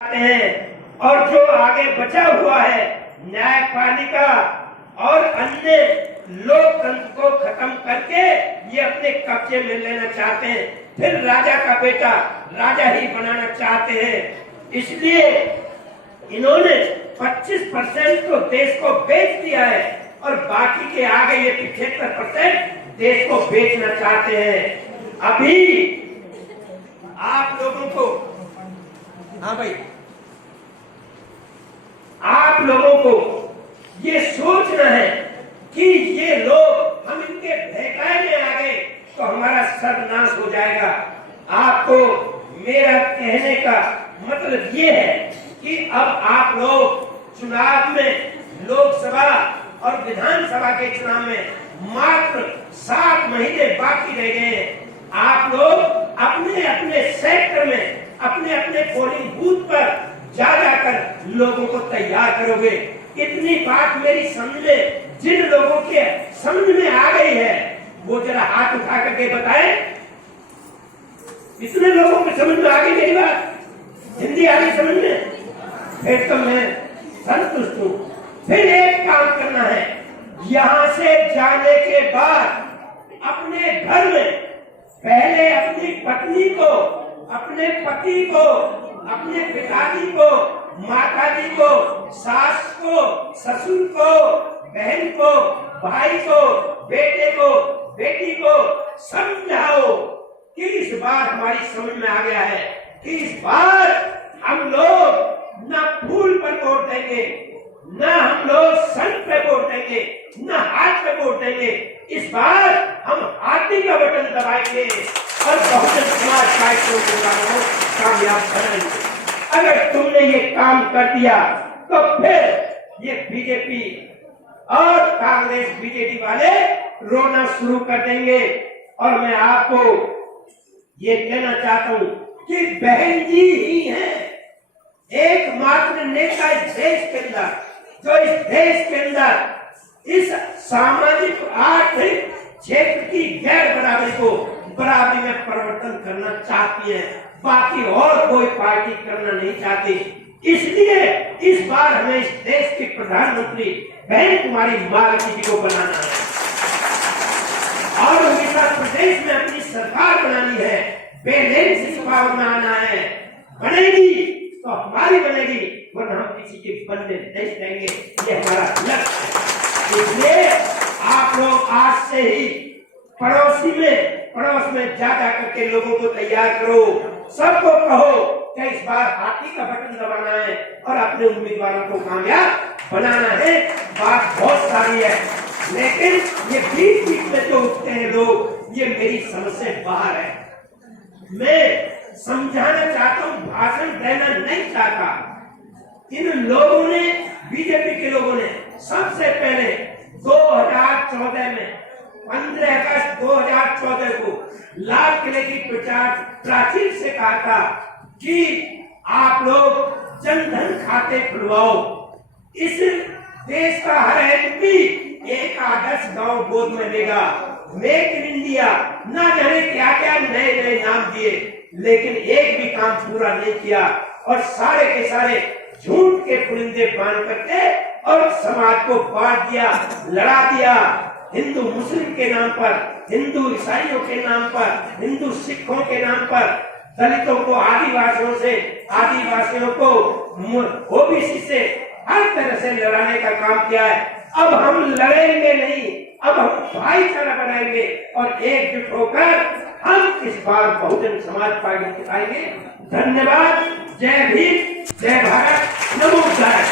हैं और जो आगे बचा हुआ है न्यायपालिका और अन्य लोकतंत्र को खत्म करके ये अपने कब्जे में लेना चाहते हैं, फिर राजा का बेटा राजा ही बनाना चाहते हैं। इसलिए इन्होंने 25% तो देश को बेच दिया है और बाकी के आगे ये 75% देश को बेचना चाहते हैं। अभी आप लोगों को, हाँ भाई, आप लोगों को ये सोचना है कि ये लोग हम इनके बहकाए में आ गए तो हमारा सर्वनाश हो जाएगा। आपको मेरा कहने का मतलब ये है कि अब आप लोग चुनाव में, लोकसभा और विधानसभा के चुनाव में मात्र 7 महीने बाकी रह गए हैं। आप लोग अपने अपने सेक्टर में, अपने अपने पोलिंग बूथ पर जा जाकर लोगों को तैयार करोगे। इतनी बात मेरी समझ में, जिन लोगों के समझ में आ गई है वो जरा हाथ उठा करके बताएं। इतने लोगों को समझ में आ गई मेरी बात, हिंदी आ गई समझ में, फिर तो मैं संतुष्ट हूँ। फिर एक काम करना है, यहाँ से जाने के बाद अपने घर में पहले अपनी पत्नी को, अपने पति को, अपने पिताजी को, माताजी को, सास को, ससुर को, बहन को, भाई को, बेटे को, बेटी को समझाओ कि इस बार हमारी समझ में आ गया है कि इस बार हम लोग न फूल पर वोट देंगे, न हम लोग संत पे वोट देंगे, न हाथ पे वोट देंगे। इस बार हम हाथी का बटन दबाएंगे और बहुजन समाज पार्टी को कामयाब बनाएंगे। अगर तुमने ये काम कर दिया तो फिर ये बीजेपी और कांग्रेस बीजेपी वाले रोना शुरू कर देंगे। और मैं आपको ये कहना चाहता हूँ कि बहन जी ही हैं एकमात्र नेता इस देश के अंदर, जो इस देश के अंदर इस सामाजिक आर्थिक क्षेत्र की गैर बराबरी को बराबरी में परिवर्तन करना चाहती है। बाकी और कोई पार्टी करना नहीं चाहती। इसलिए इस बार हमें इस देश के प्रधानमंत्री बहन कुमारी मायावती जी को बनाना है और उड़ीसा प्रदेश में अपनी सरकार बनानी है, बैलेंस पावर बनाना है। बनेगी तो हमारी बनेगी, वरना हम किसी के बनने नहीं देंगे। ये हमारा लक्ष्य है। इसलिए आप लोग आज से ही पड़ोस में जा करके लोगों को तैयार करो। सबको कहो कि इस बार हाथी का बटन दबाना है और अपने उम्मीदवारों को कामयाब बनाना है। बात बहुत सारी है, लेकिन ये बीच बीच में जो उठते हैं लोग, ये मेरी समझ से बाहर है। मैं समझाना चाहता हूँ, भाषण देना नहीं चाहता। इन लोगों ने, बीजेपी के लोगों ने सबसे पहले 2014 में 15 अगस्त 2014 को लाल किले की प्रचार प्राचीर से कहा था कि आप लोग जनधन खाते खुलवाओ। इस देश का हर एमपी एक आदर्श गांव गोद में लेगा। मेक इन इंडिया ना जाने क्या क्या नए नए नाम दिए, लेकिन एक भी काम पूरा नहीं किया और सारे के सारे झूठ के पुलिंदे बांध करके और समाज को बांट दिया, लड़ा दिया। हिंदू मुस्लिम के नाम पर, हिंदू ईसाइयों के नाम पर, हिंदू सिखों के नाम पर, दलितों को आदिवासियों से, आदिवासियों को ओबीसी से हर तरह से लड़ाने का काम किया है। अब हम लड़ेंगे नहीं, अब हम भाईचारा बनाएंगे और एकजुट होकर हम इस बार बहुजन समाज पार्टी जिताएंगे। धन्यवाद। जय भीम, जय भारत, नमो बुद्धाय।